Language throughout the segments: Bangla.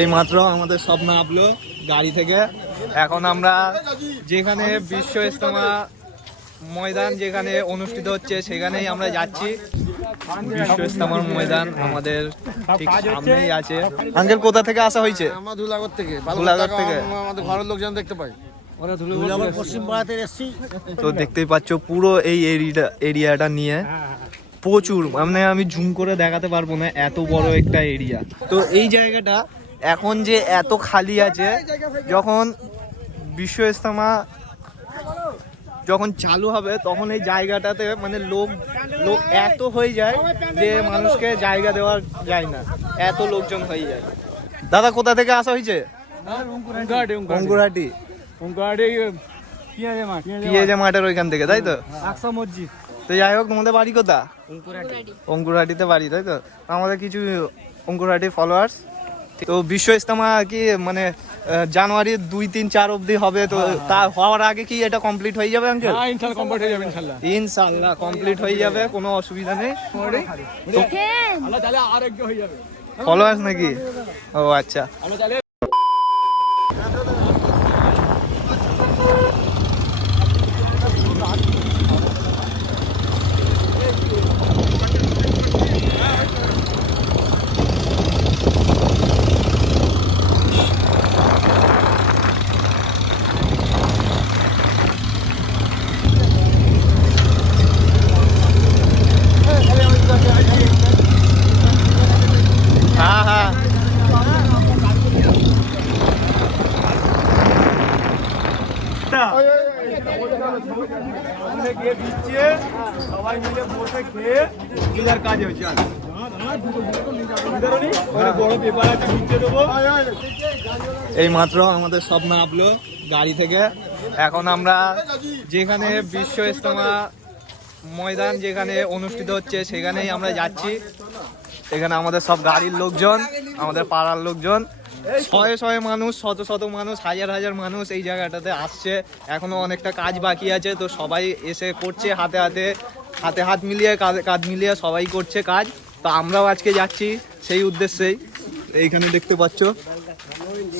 এই মাত্র আমাদের সব নামলো গাড়ি থেকে। এখন আমরা যেখানে বিশ্ব ইজতেমা ময়দান যেখানে অনুষ্ঠিত হচ্ছে সেখানেই আমরা যাচ্ছি। বিশ্ব ইজতেমার ময়দান আমাদের ঠিক সামনেই আছে। আঙ্কেল কোথা থেকে আসা হয়েছে? আমরা ধুলাগড় থেকে। ধুলাগড় থেকে আমাদের ঘরের লোকজন দেখতে পাই। পশ্চিম পাড়াতে এসেছি। তো দেখতেই পাচ্ছ পুরো এই এরিয়াটা নিয়ে প্রচুর, মানে আমি জুম করে দেখাতে পারবো না, এত বড় একটা এরিয়া। তো এই জায়গাটা এখন যে এত খালি আছে, যখন বিশ্ব ইজতেমা যখন চালু হবে তখন এই জায়গাটাতে মানে লোক এত হয়ে যায় যে মানুষকে জায়গা দেওয়া যায় না, এত লোকজন হয়ে যায়। দাদা কোথা থেকে আসা হয়েছে? অঙ্কুরহাটি। পিএজে মাঠের ওইখান থেকে, তাই তো? মসজিদ। তো যাই হোক, তোমাদের বাড়ি কোথা? অঙ্কুরহাটিতে বাড়ি, তাই তো? আমাদের কিছু অঙ্কুরহাটি ফলোয়ার্স। তো বিশ্ব ইজতেমা কি মানে জানুয়ারি 2, 3, 4 অবধি হবে, তো তা হওয়ার আগে কি এটা কমপ্লিট হয়ে যাবে আঙ্কেল? ইনশাআল্লাহ কমপ্লিট হয়ে যাবে। ইনশাআল্লাহ কমপ্লিট হয়ে যাবে, কোনো অসুবিধা নেই। আল্লাহ তাআলা আরোগ্য হয়ে যাবে। ফলোয়ার্স নাকি? ও আচ্ছা। আল্লাহ তাআলা হ্যাঁ হ্যাঁ গিয়ে দিচ্ছে, সবাই মিলে বসে খেয়ে দিদার কাজ হচ্ছে। এই মাত্র আমাদের সব নামলো গাড়ি থেকে। এখন আমরা যেখানে বিশ্ব ইজতেমা ময়দান যেখানে অনুষ্ঠিত হচ্ছে সেখানেই আমরা যাচ্ছি। এখানে আমাদের সব গাড়ির লোকজন, আমাদের পাড়ার লোকজন, শয়ে শয়ে মানুষ, শত শত মানুষ, হাজার হাজার মানুষ এই জায়গাটাতে আসছে। এখনো অনেকটা কাজ বাকি আছে, তো সবাই এসে করছে, হাতে হাত মিলিয়ে, কাঁধ মিলিয়ে সবাই করছে কাজ। তো আমরাও আজকে যাচ্ছি সেই উদ্দেশ্যেই। এইখানে দেখতে পাচ্ছ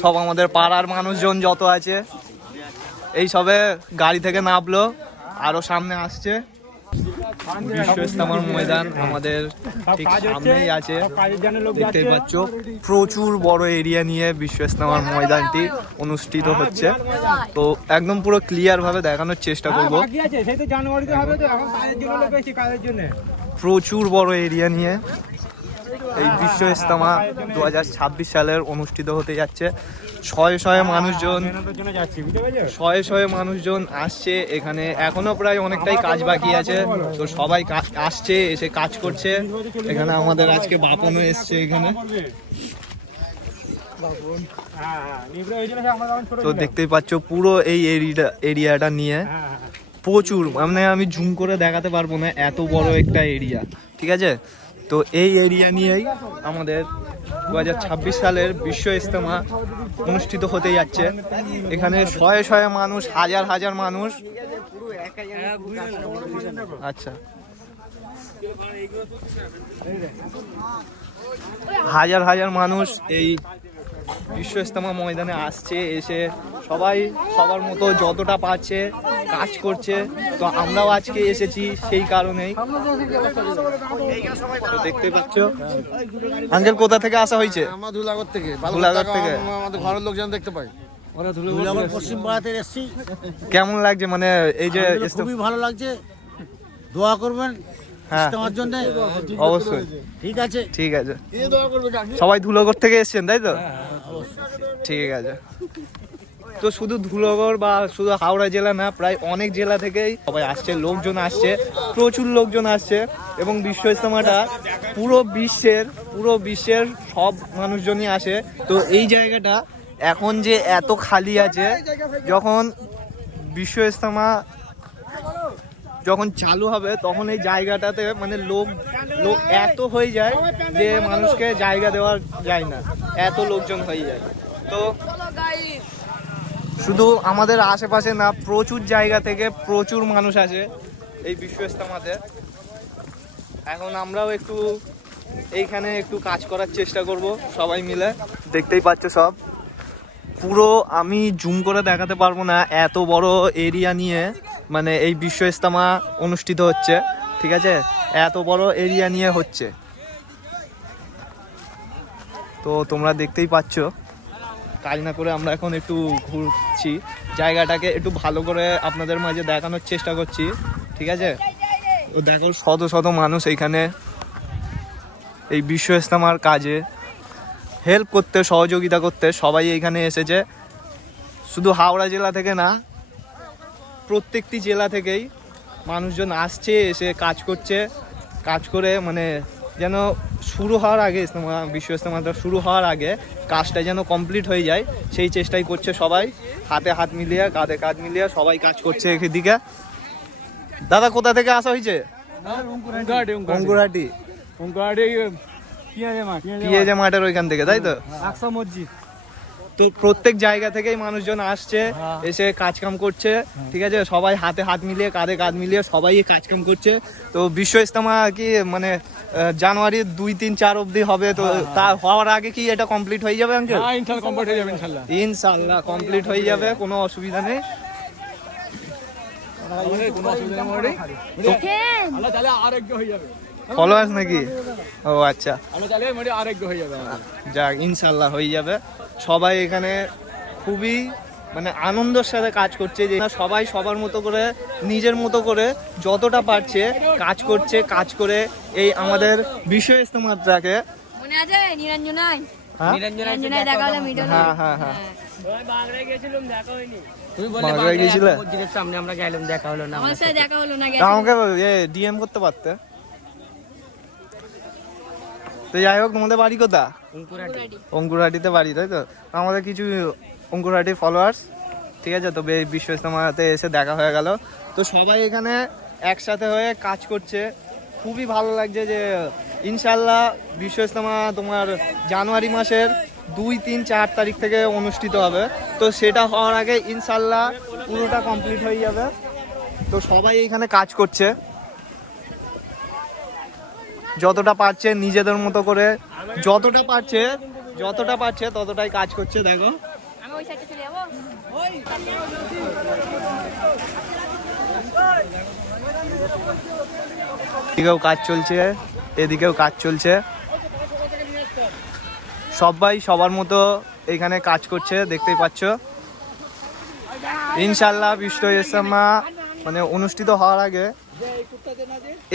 সব আমাদের পাড়ার মানুষজন যত আছে এই সবে গাড়ি থেকে নামলো, আরো সামনে আসছে। বিশ্ব ইজতেমার ময়দান আমাদের ঠিক সামনেই আছে, দেখতেই পাচ্ছ। প্রচুর বড় এরিয়া নিয়ে বিশ্ব ইজতেমার ময়দানটি অনুষ্ঠিত হচ্ছে। তো একদম পুরো ক্লিয়ার ভাবে দেখানোর চেষ্টা করব। প্রচুর বড় এরিয়া নিয়ে এই বিশ্ব ইজতেমা 2026 সালের অনুষ্ঠিত হতে যাচ্ছে। শয়ে শয়ে মানুষজন আসছে এখানে। এখনো প্রায় অনেকটাই কাজ বাকি আছে, তো সবাই আসছে, এসে কাজ করছে। এখানে আমাদের আজকে বাপনও এসছে এখানে। তো দেখতেই পাচ্ছ পুরো এই এরিয়াটা নিয়ে প্রচুর, মানে আমি জুম করে দেখাতে পারবো না, এত বড় একটা এরিয়া, ঠিক আছে? তো এই এরিয়া নিয়েই আমাদের 2026 সালের বিশ্ব ইজতেমা অনুষ্ঠিত হতে যাচ্ছে। এখানে শয়ে শয়ে মানুষ, হাজার হাজার মানুষ। আচ্ছা, হাজার হাজার মানুষ এই বিশ্ব ইজতেমা ময়দানে আসছে, এসে সবাই সবার মতো যতটা পারছে কাজ করছে। তো আমরাও আজকে এসেছি সেই কারণেই। তো দেখতে পাচ্ছ আঙ্কেল কোথা থেকে আসা হয়েছে? আমরা ধুলাগড় থেকে। ধুলাগড় থেকে আমাদের ঘরের লোকজন দেখতে পাই। ধুলাগড় পশ্চিম পাড়াতে এসেছি। কেমন লাগছে মানে এই যে? খুবই ভালো লাগছে, দোয়া করবেন ইজতেমার জন্য। অবশ্যই, ঠিক আছে, ঠিক আছে। সবাই ধুলাগড় থেকে এসেছেন, তাই তো? ঠিক আছে। তো শুধু ধুলাগড় বা শুধু হাওড়া জেলা না, প্রায় অনেক জেলা থেকেই সবাই আসছে, লোকজন আসছে, প্রচুর লোকজন আসছে। এবং বিশ্ব ইজতেমাটা পুরো বিশ্বের সব মানুষজনই আসে। তো এই জায়গাটা এখন যে এত খালি আছে, যখন বিশ্ব ইজতেমা যখন চালু হবে তখন এই জায়গাটাতে মানে লোক এত হয়ে যায় যে মানুষকে জায়গা দেওয়া যায় না, এত লোকজন হয়ে যায়। তো শুধু আমাদের আশেপাশে না, প্রচুর জায়গা থেকে প্রচুর মানুষ আসে এই বিশ্ব ইজতেমাতে। এখন আমরাও একটু এইখানে একটু কাজ করার চেষ্টা করব সবাই মিলে। দেখতেই পাচ্ছ সব পুরো, আমি জুম করে দেখাতে পারবো না, এত বড় এরিয়া নিয়ে মানে এই বিশ্ব ইজতেমা অনুষ্ঠিত হচ্ছে, ঠিক আছে? এত বড় এরিয়া নিয়ে হচ্ছে, তো তোমরা দেখতেই পাচ্ছ। কাজ না করে আমরা এখন একটু ঘুরছি, জায়গাটাকে একটু ভালো করে আপনাদের মাঝে দেখানোর চেষ্টা করছি, ঠিক আছে? তো দেখো শত শত মানুষ এইখানে এই বিশ্ব ইজতেমার কাজে হেল্প করতে, সহযোগিতা করতে সবাই এইখানে এসেছে। শুধু হাওড়া জেলা থেকে না, প্রত্যেকটি জেলা থেকেই মানুষজন আসছে, এসে কাজ করছে। কাজ করে মানে যেন শুরু হওয়ার আগে, ইজতেমা বিশ্ব ইজতেমাটা শুরু হওয়ার আগে কাজটা যেন কমপ্লিট হয়ে যায়, সেই চেষ্টাই করছে সবাই। হাতে হাত মিলিয়ে, কাঁধে কাঁধ মিলিয়ে সবাই কাজ করছে এদিকে। দাদা কোথা থেকে আসা হয়েছে? অঙ্কুরহাটি। পিএজে মাঠের ওইখান থেকে, তাই তো? আকসা মসজিদ। তো প্রত্যেক জায়গা থেকেই মানুষজন আসছে, এসে কাজকাম করছে, ঠিক আছে? সবাই হাতে হাত মিলিয়ে, কাঁধে কাঁধ মিলিয়ে সবাই কাজকাম করছে। তো বিশ্ব ইজতেমা কি মানে জানুয়ারি 2, 3, 4 অবধি হবে, তো তা হওয়ার আগে কি এটা কমপ্লিট হয়ে যাবে আঙ্কেল? ইনশাআল্লাহ কমপ্লিট হয়ে যাবে, ইনশাআল্লাহ। ইনশাআল্লাহ কমপ্লিট হয়ে যাবে, কোনো অসুবিধা নেই। কোনো অসুবিধা নেই, আল্লাহ চাইলে আরোগ্য হয়ে যাবে। ফলোয়ার্স নাকি? ও আচ্ছা, আল্লাহ চাইলে মানে আরোগ্য হয়ে যাবে। যাক ইনশাআল্লাহ হয়ে যাবে। সবাই এখানে খুবই মানে আনন্দের সাথে কাজ করছে, যে সবাই সবার মতো করে, নিজের মতো করে যতটা পারছে কাজ করছে। কাজ করে এই আমাদের বিশ্ব ইজতেমাটাকে মনে আছে নিরঞ্জনায়? হ্যাঁ নিরঞ্জনায় দেখা হলো মিডলে। হ্যাঁ হ্যাঁ হ্যাঁ, ওই বাগড়ায় গেছিলাম, দেখা হয়নি। তুই বাগড়ায় গেছিলে? মসজিদের সামনে আমরা গেলাম, দেখা হলো না। আমার সাথে দেখা হলো না, তা গেছে। আমাকে ডিএম করতে পারতে। তো যাই হোক, তোমাদের বাড়ি কোথা? অঙ্কুরহাটিতে বাড়ি, তাই তো? আমাদের কিছু অঙ্কুরহাটি ফলোয়ার্স, ঠিক আছে? তবে এই বিশ্ব ইজতেমাতে এসে দেখা হয়ে গেল। তো সবাই এখানে একসাথে হয়ে কাজ করছে, খুবই ভালো লাগছে। যে ইনশাল্লাহ বিশ্ব ইজতেমা তোমার জানুয়ারি মাসের 2, 3, 4 তারিখ থেকে অনুষ্ঠিত হবে। তো সেটা হওয়ার আগে ইনশাল্লাহ পুরোটা কমপ্লিট হয়ে যাবে। তো সবাই এখানে কাজ করছে, যতটা পারছে নিজেদের মতো করে, যতটা পারছে ততটাই কাজ করছে। দেখো আমি ওই সাইডে চলে যাবো। এদিকেও কাজ চলছে, এদিকেও কাজ চলছে, সবাই সবার মতো এখানে কাজ করছে, দেখতেই পাচ্ছ। ইনশাল্লাহ বিশ্ব ইজতেমা মানে অনুষ্ঠিত হওয়ার আগে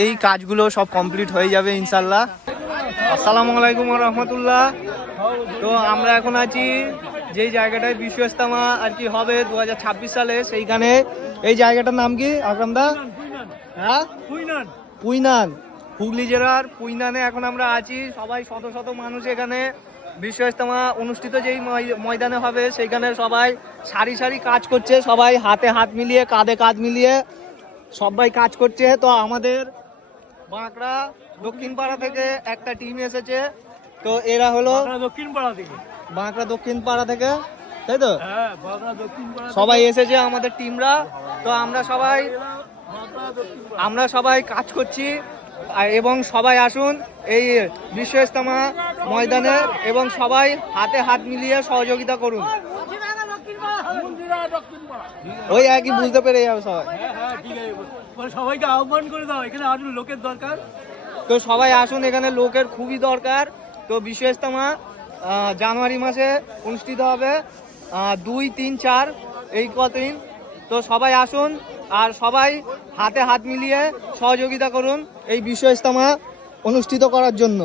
এই কাজগুলো সব কমপ্লিট হয়ে যাবে ইনশাল্লাহ। আসসালামু আলাইকুম ওয়া রাহমাতুল্লাহ। তো আমরা এখন আছি যেই জায়গাটায় বিশ্ব ইজতেমা আর কি হবে 2026 সালে, সেইখানে। এই জায়গাটার নাম কি আকরামদা? হ্যাঁ, পুইনান, হুগলি জেলার পুইনানে এখন আমরা আছি। সবাই শত শত মানুষ এখানে বিশ্ব ইজতেমা অনুষ্ঠিত যেই ময়দানে হবে সেইখানে সবাই সারি সারি কাজ করছে, সবাই হাতে হাত মিলিয়ে, কাঁধে কাঁধ মিলিয়ে সবাই কাজ করছে। তো আমাদের বাঁকড়া দক্ষিণ পাড়া থেকে একটা টিম এসেছে। তো এরা হলো দক্ষিণ পাড়া থেকে। বাঁকড়া দক্ষিণ পাড়া থেকে, তাই তো? হ্যাঁ, বাগড়া দক্ষিণ পাড়া। সবাই এসেছে আমাদের টিমরা। তো আমরা সবাই কাজ করছি, এবং সবাই আসুন এই বিশ্ব ইজতেমা ময়দানে, এবং সবাই হাতে হাত মিলিয়ে সহযোগিতা করুন। ওই একই বুঝতে পেরে যাবে সবাই। হ্যাঁ, ঠিক আছে। সবাইকে আহ্বান করে দাও, এখানে আরো লোকের দরকার। তো সবাই আসুন, এখানে লোকের খুবই দরকার। তো বিশ্ব ইজতেমা জানুয়ারি মাসে অনুষ্ঠিত হবে, 2, 3, 4 এই কদিন। তো সবাই আসুন, আর সবাই হাতে হাত মিলিয়ে সহযোগিতা করুন এই বিশ্ব ইজতেমা অনুষ্ঠিত করার জন্য।